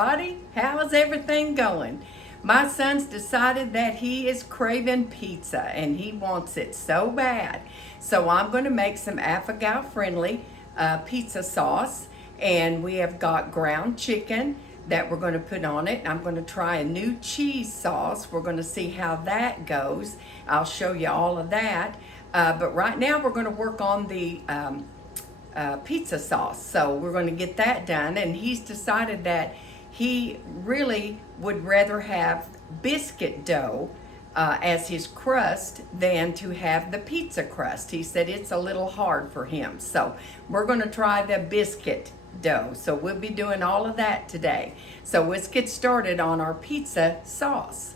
everybody. How's everything going? My son's decided that he is craving pizza and he wants it so bad. So I'm going to make some Affogato friendly pizza sauce, and we have got ground chicken that we're going to put on it. I'm going to try a new cheese sauce. We're going to see how that goes. I'll show you all of that. But right now we're going to work on the pizza sauce. So we're going to get that done. And he's decided that he really would rather have biscuit dough as his crust than to have the pizza crust. He said it's a little hard for him. So we're going to try the biscuit dough. So we'll be doing all of that today. So let's get started on our pizza sauce.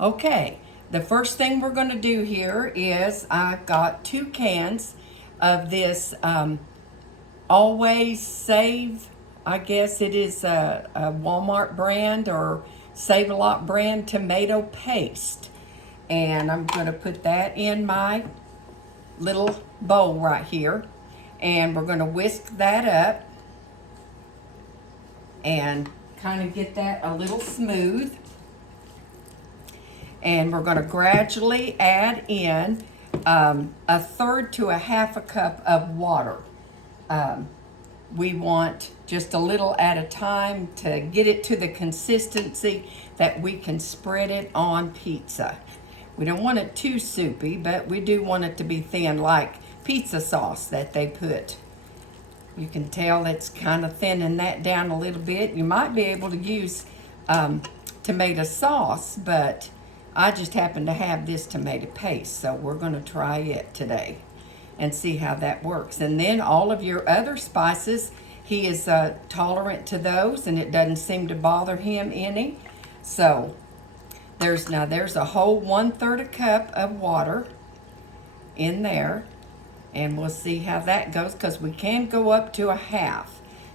Okay, the first thing we're going to do here is I've got 2 cans of this Always Save, I guess it is a Walmart brand or Save-A-Lot brand tomato paste. And I'm going to put that in my little bowl right here. And we're going to whisk that up and kind of get that a little smooth. And we're going to gradually add in 1/3 to 1/2 cup of water. We want just a little at a time to get it to the consistency that we can spread it on pizza. We don't want it too soupy, but we do want it to be thin, like pizza sauce that they put. You can tell it's kind of thinning that down a little bit. You might be able to use tomato sauce, but I just happen to have this tomato paste, so we're going to try it today and see how that works. And then all of your other spices, he is tolerant to those, and it doesn't seem to bother him any. So there's a whole 1/3 cup of water in there, and we'll see how that goes, because we can go up to 1/2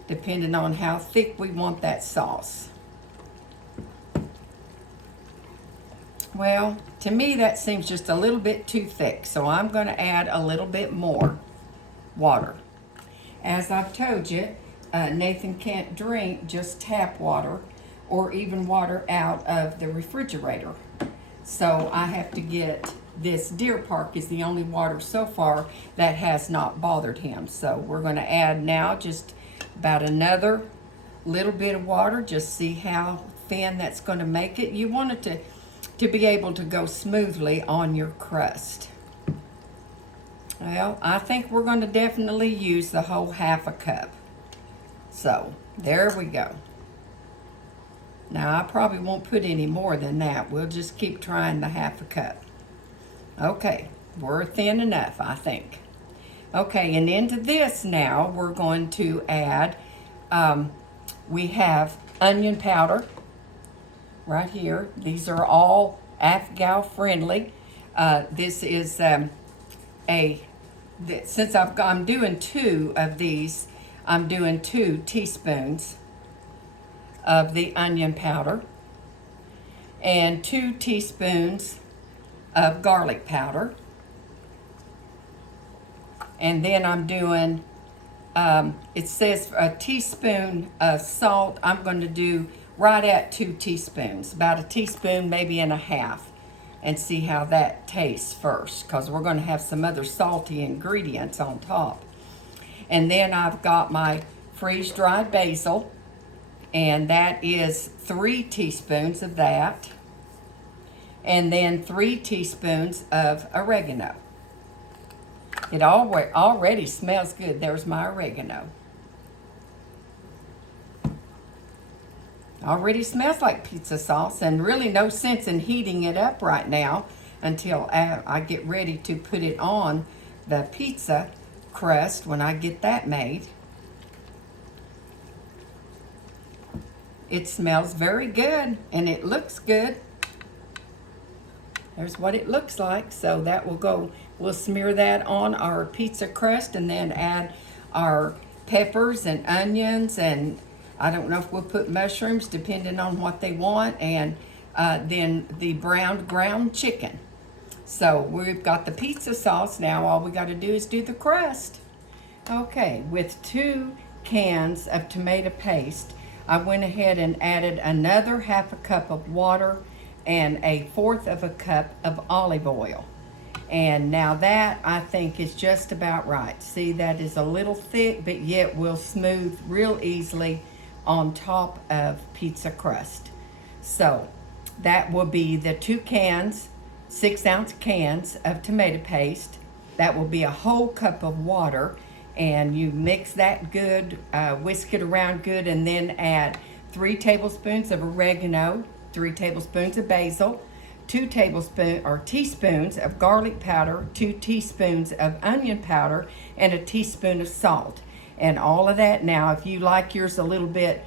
depending on how thick we want that sauce. Well, to me that seems just a little bit too thick, so I'm going to add a little bit more water. As I've told you, Nathan can't drink just tap water or even water out of the refrigerator. So I have to get this. Deer Park is the only water so far that has not bothered him. So we're going to add now just about another little bit of water. Just see how thin that's going to make it. You want it to be able to go smoothly on your crust. Well, I think we're going to definitely use the whole 1/2 cup. So there we go. Now I probably won't put any more than that. We'll just keep trying the 1/2 cup. Okay, we're thin enough, I think. Okay, and into this now we're going to add, we have onion powder right here. These are all Affogato friendly. This is since I'm doing 2 of these, I'm doing 2 teaspoons of the onion powder and 2 teaspoons of garlic powder. And then I'm doing, it says a teaspoon of salt. I'm going to do right at 2 teaspoons, about a teaspoon, maybe and 1/2, and see how that tastes first, because we're going to have some other salty ingredients on top. And then I've got my freeze-dried basil, and that is 3 teaspoons of that, and then 3 teaspoons of oregano. It already smells good. There's my oregano. Already smells like pizza sauce, and really no sense in heating it up right now until I get ready to put it on the pizza crust when I get that made. It smells very good and it looks good. There's what it looks like. So that will go, we'll smear that on our pizza crust and then add our peppers and onions, and I don't know if we'll put mushrooms depending on what they want, and then the browned ground chicken. So we've got the pizza sauce now. All we got to do is do the crust. Okay, with 2 cans of tomato paste, I went ahead and added another 1/2 cup of water and 1/4 of a cup of olive oil. And now that I think is just about right. See, that is a little thick, but yet will smooth real easily on top of pizza crust. So that will be the 2 cans, 6-ounce cans of tomato paste. That will be a whole cup of water, and you mix that good, whisk it around good, and then add 3 tablespoons of oregano, 3 tablespoons of basil, 2 teaspoons of garlic powder, 2 teaspoons of onion powder, and a teaspoon of salt. And all of that, now if you like yours a little bit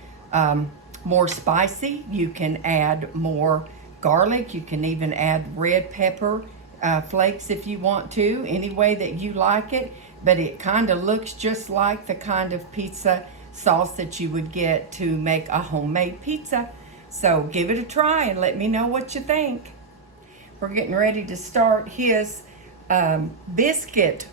more spicy, you can add more garlic. You can even add red pepper flakes if you want to, any way that you like it. But it kind of looks just like the kind of pizza sauce that you would get to make a homemade pizza. So give it a try and let me know what you think. We're getting ready to start his biscuit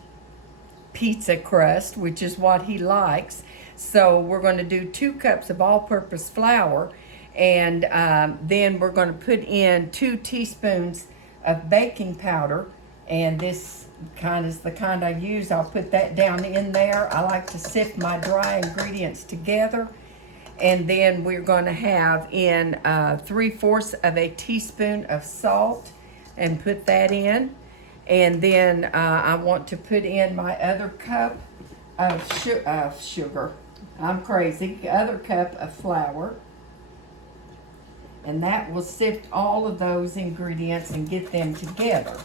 pizza crust, which is what he likes. So we're going to do 2 cups of all-purpose flour, and then we're going to put in 2 teaspoons of baking powder, and this kind is the kind I use. I'll put that down in there. I like to sift my dry ingredients together. And then we're going to have in 3/4 of a teaspoon of salt and put that in. And then I want to put in my other cup of sugar. I'm crazy. Other cup of flour. And that will sift all of those ingredients and get them together.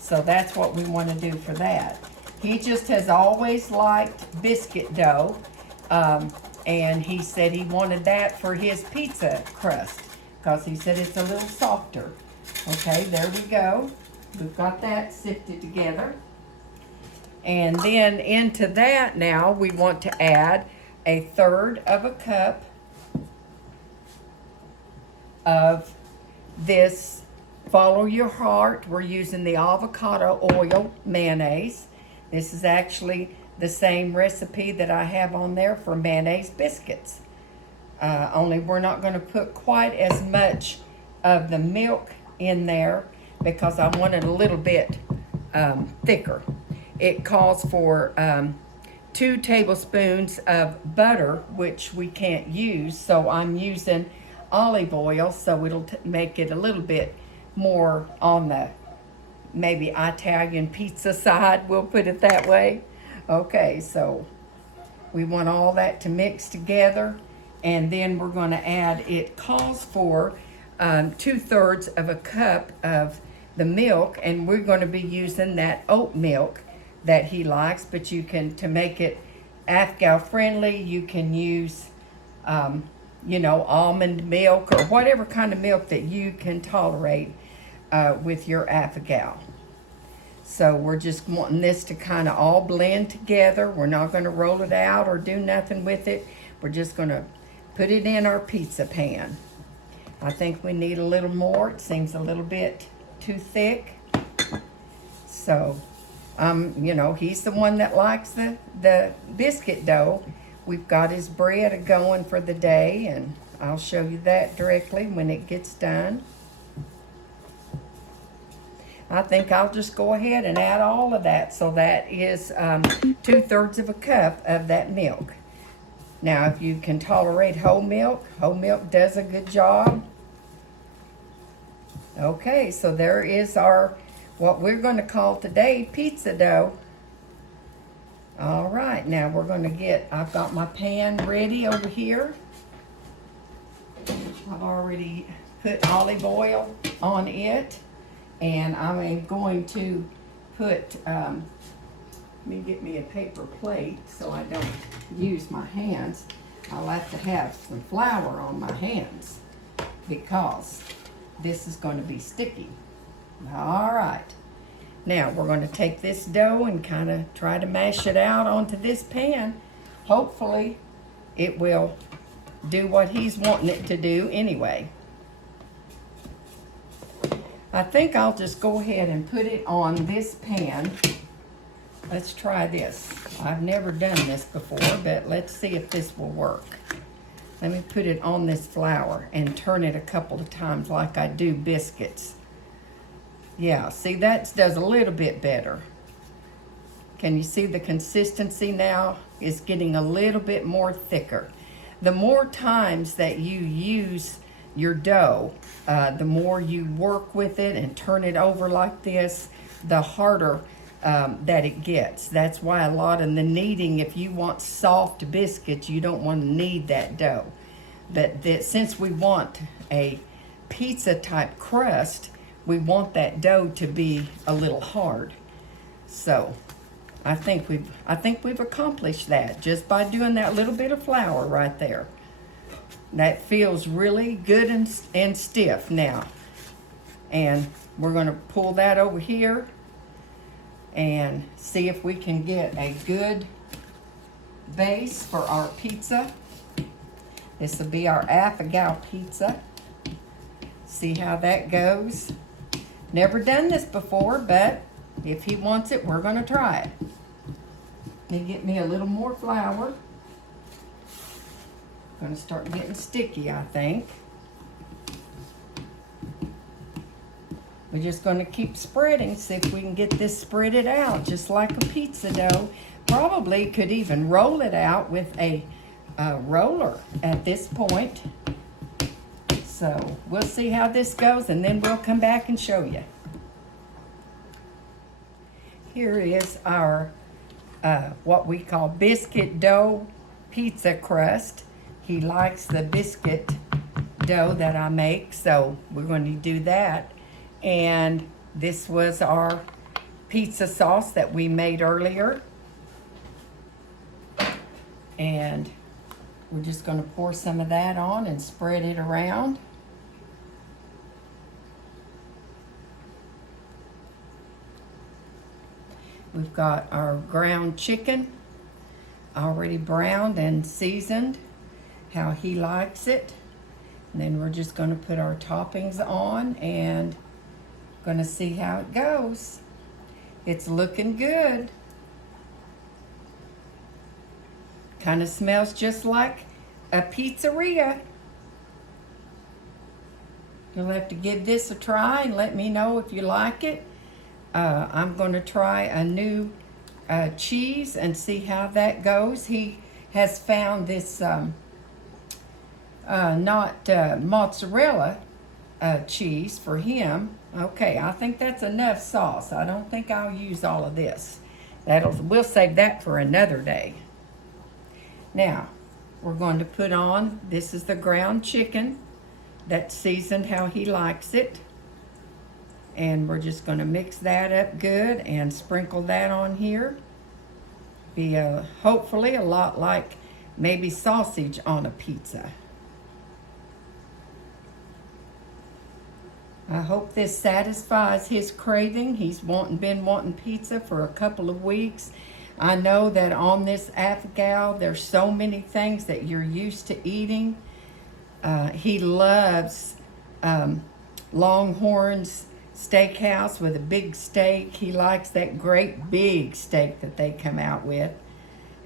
So that's what we want to do for that. He just has always liked biscuit dough. And he said he wanted that for his pizza crust because he said it's a little softer. Okay, there we go. We've got that sifted together. And then into that now we want to add 1/3 of a cup of this Follow Your Heart. We're using the avocado oil mayonnaise. This is actually the same recipe that I have on there for mayonnaise biscuits. Only we're not going to put quite as much of the milk in there because I want it a little bit thicker. It calls for 2 tablespoons of butter, which we can't use, so I'm using olive oil, so it'll make it a little bit more on the maybe Italian pizza side, we'll put it that way. Okay, so we want all that to mix together, and then we're going to add, it calls for 2/3 of a cup of the milk, and we're going to be using that oat milk that he likes, but you can, to make it Afghao friendly, you can use, you know, almond milk or whatever kind of milk that you can tolerate with your Afghao. So we're just wanting this to kind of all blend together. We're not going to roll it out or do nothing with it. We're just going to put it in our pizza pan. I think we need a little more. It seems a little bit too thick. So, you know, he's the one that likes the biscuit dough. We've got his bread going for the day, and I'll show you that directly when it gets done. I think I'll just go ahead and add all of that. So that is 2/3 of a cup of that milk. Now, if you can tolerate whole milk does a good job. Okay, so there is our, what we're going to call today, pizza dough. All right, now we're going to get, I've got my pan ready over here. I've already put olive oil on it. And I'm going to put, let me get me a paper plate so I don't use my hands. I'll have to have some flour on my hands because this is going to be sticky. All right. Now we're going to take this dough and kind of try to mash it out onto this pan. Hopefully it will do what he's wanting it to do anyway. I think I'll just go ahead and put it on this pan. Let's try this. I've never done this before, but let's see if this will work. Let me put it on this flour and turn it a couple of times like I do biscuits. Yeah, see, that does a little bit better. Can you see the consistency now is getting a little bit more thicker? The more times that you use your dough, the more you work with it and turn it over like this, the harder that it gets. That's why a lot of the kneading, if you want soft biscuits, you don't want to knead that dough. But since we want a pizza type crust, we want that dough to be a little hard. So I think we've accomplished that just by doing that little bit of flour right there. That feels really good and stiff now. And we're going to pull that over here and see if we can get a good base for our pizza. This will be our affogato pizza. See how that goes. Never done this before, but if he wants it, we're going to try it. Let me get me a little more flour. Going to start getting sticky, I think. We're just going to keep spreading, see if we can get this spreaded out just like a pizza dough. Probably could even roll it out with a roller at this point. So we'll see how this goes and then we'll come back and show you. Here is our what we call biscuit dough pizza crust. He likes the biscuit dough that I make, so we're going to do that. And this was our pizza sauce that we made earlier. And we're just going to pour some of that on and spread it around. We've got our ground chicken already browned and seasoned, how he likes it. And then we're just going to put our toppings on and going to see how it goes. It's looking good. Kind of smells just like a pizzeria. You'll have to give this a try and let me know if you like it. I'm going to try a new cheese and see how that goes. He has found this not mozzarella cheese for him. Okay, I think that's enough sauce. I don't think I'll use all of this. We'll save that for another day. Now, we're going to put on, this is the ground chicken that's seasoned how he likes it. And we're just going to mix that up good and sprinkle that on here. Be hopefully a lot like maybe sausage on a pizza. I hope this satisfies his craving. He's been wanting pizza for a couple of weeks. I know that on this affogato, there's so many things that you're used to eating. He loves Longhorn's Steakhouse with a big steak. He likes that great big steak that they come out with.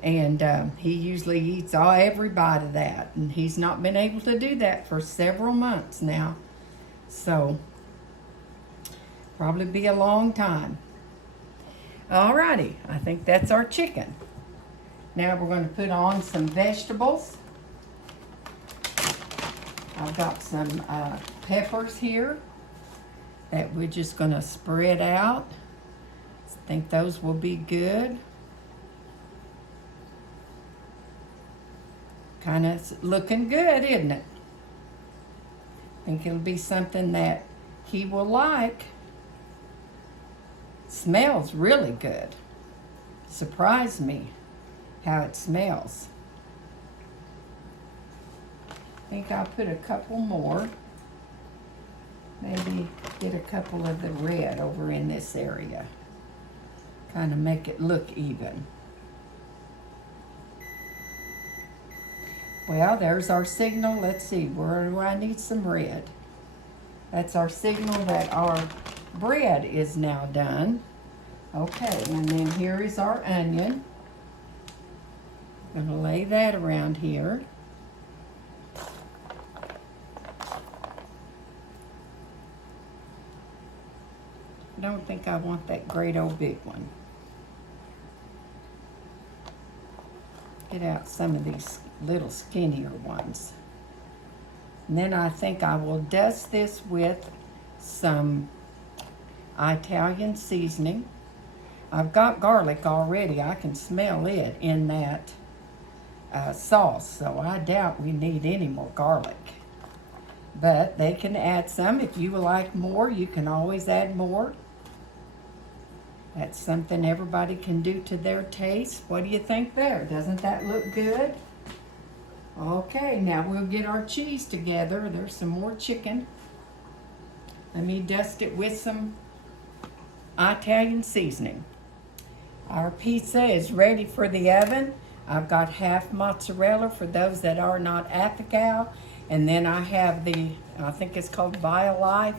And he usually eats every bite of that. And he's not been able to do that for several months now. So, probably be a long time. Alrighty, I think that's our chicken. Now we're going to put on some vegetables. I've got some peppers here that we're just going to spread out. I think those will be good. Kind of looking good, isn't it? I think it'll be something that he will like. Smells really good. Surprised me how it smells. I think I'll put a couple more. Maybe get a couple of the red over in this area. Kind of make it look even. Well, there's our signal. Let's see, where do I need some red? That's our signal that our bread is now done. Okay, and then here is our onion. I'm gonna lay that around here. don't think I want that great old big one. Get out some of these little skinnier ones. And then I think I will dust this with some Italian seasoning. I've got garlic already. I can smell it in that sauce, so I doubt we need any more garlic. But they can add some. If you would like more, you can always add more. That's something everybody can do to their taste. What do you think there? Doesn't that look good? Okay, now we'll get our cheese together. There's some more chicken. Let me dust it with some Italian seasoning. Our pizza is ready for the oven. I've got half mozzarella for those that are not Affogato. And then I have the, I think it's called BioLife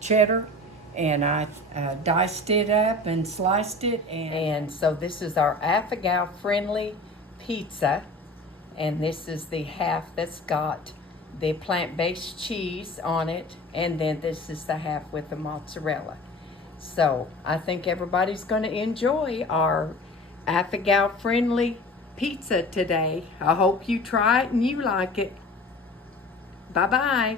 cheddar. And I diced it up and sliced it. And so this is our Affogato friendly pizza. And this is the half that's got the plant-based cheese on it. And then this is the half with the mozzarella. So I think everybody's going to enjoy our Affogato friendly pizza today. I hope you try it and you like it. Bye-bye.